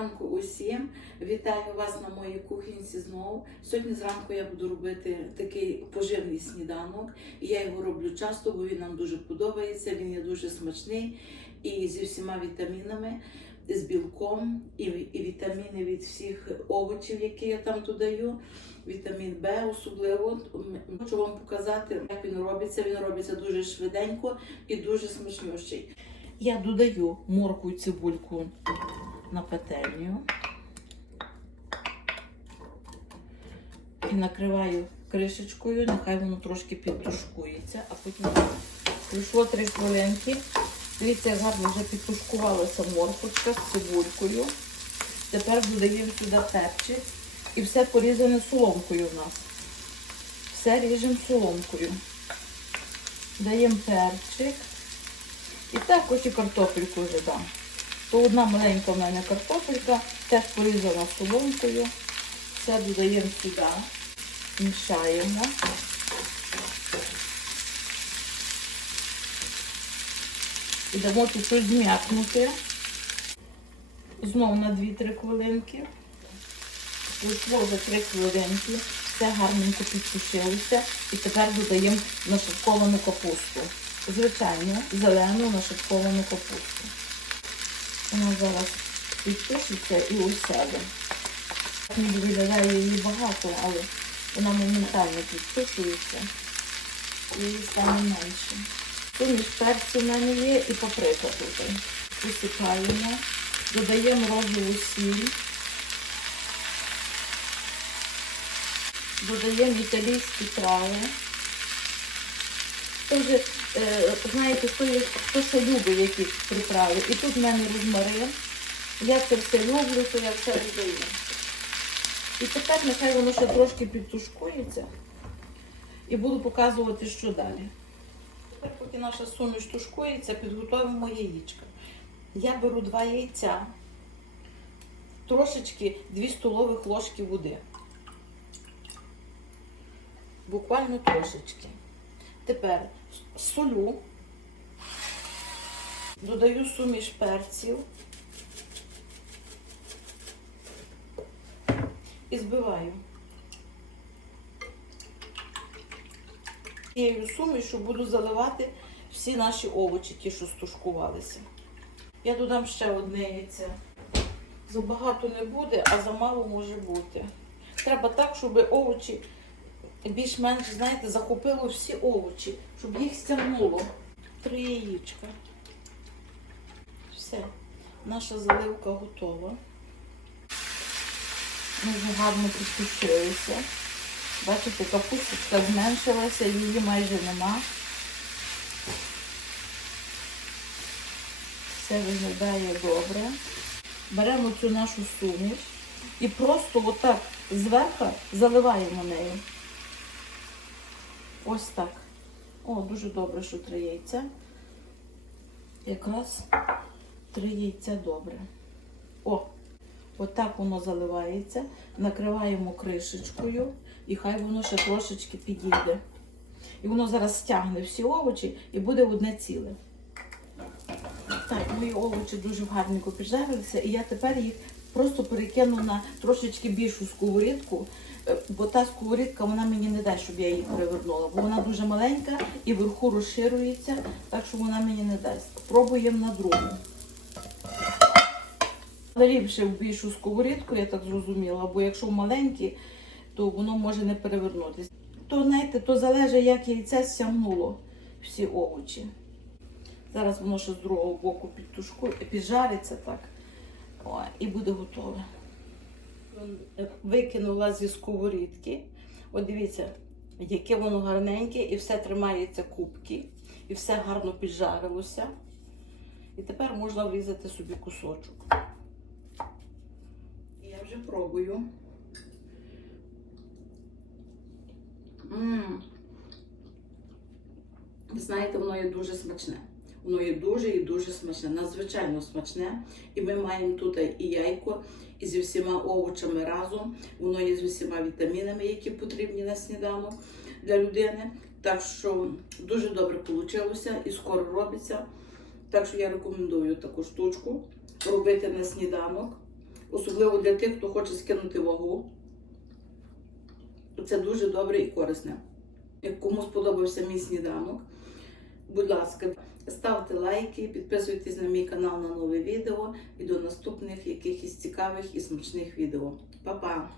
ранку усім. Вітаю вас на моїй кухонці знову. Сьогодні зранку я буду робити такий поживний сніданок. Я його роблю часто, бо він нам дуже подобається. Він є дуже смачний і зі всіма вітамінами, з білком, і вітаміни від всіх овочів, які я там додаю. Вітамін Б особливо. Хочу вам показати, як він робиться. Він робиться дуже швиденько і дуже смачнющий. Я додаю морку і цибульку на пательню і накриваю кришечкою, нехай воно трошки підтушкується, а потім пройшло 3 хвилинки. Дивіться, гарно вже підтушкувалася моркочка з цибулькою. Тепер додаємо сюди перчик і все порізане соломкою в нас. Все ріжемо соломкою. Даємо перчик. І також і картопельку вже дам. То одна маленька в мене картопелька, теж порізана соломкою. Все додаємо сюди, мішаємо. І дамо чуть-чуть зм'якнути. Знову на 2-3 хвилинки. Пройшло вже 3 хвилинки. Все гарненько підсушилося. І тепер додаємо нашатковану капусту. Звичайно, зелену нашатковану капусту. Вона зараз підпишеться і усяде. Ніби виглядає її багато, але вона моментально підписується і стане менше. Суміш перцю в мене є і паприка тут. Висипаємо, додаємо розову сіль, додаємо італійські трави. Вже, е, знаєте, хто, є- хто що любить які приправи. І тут в мене розмарин. Я це все люблю, то я все додаю. І тепер нехай воно ще трошки підтушкується. І буду показувати, що далі. Тепер, поки наша суміш тушкується, підготуємо яєчка. Я беру два яйця, трошечки 2 столових ложки води. Буквально трошечки. Тепер солю, додаю суміш перців і збиваю. Цією сумішу буду заливати всі наші овочі, ті, що стушкувалися. Я додам ще одне яйце. Забагато не буде, а замало може бути. Треба так, щоб овочі більш-менш, знаєте, захопило всі овочі, щоб їх стягнуло. Три яєчка. Все, наша заливка готова. Ми вже гарно підсушилися. Бачите, капусточка зменшилася, її майже нема. Все виглядає добре. Беремо цю нашу суміш і просто отак зверху заливаємо нею. Ось так. О, дуже добре, що три яйця. Якраз три яйця добре. О, отак воно заливається. Накриваємо кришечкою і хай воно ще трошечки підійде. І воно зараз стягне всі овочі і буде одне ціле. Так, мої овочі дуже гарненько піджарилися, і я тепер їх просто перекину на трошечки більшу сковорідку, е, бо та сковорідка вона мені не дасть, щоб я її перевернула, бо вона дуже маленька і вверху розширюється, так що вона мені не дасть. Пробуємо на другу. Наліпше в більшу сковорідку, я так зрозуміла, бо якщо в маленькі, то воно може не перевернутися. То, знаєте, то залежить, як яйце стягнуло всі овочі. Зараз воно ще з другого боку підтушкує, піджариться так. О, і буде готове. Викинула зі сковорідки. От дивіться, яке воно гарненьке, і все тримається кубки, і все гарно піджарилося. І тепер можна врізати собі кусочок. Я вже пробую. М. Ви знаєте, воно є дуже смачне. Воно є дуже і дуже смачне, надзвичайно смачне. І ми маємо тут і яйко, і зі всіма овочами разом. Воно є з усіма вітамінами, які потрібні на сніданок для людини. Так що дуже добре вийшло і скоро робиться. Так що я рекомендую таку штучку робити на сніданок. особливо для тих, хто хоче скинути вагу. Це дуже добре і корисне. Як кому сподобався мій сніданок, будь ласка, ставте лайки, підписуйтесь на мій канал на нове відео і до наступних якихось цікавих і смачних відео. Па-па!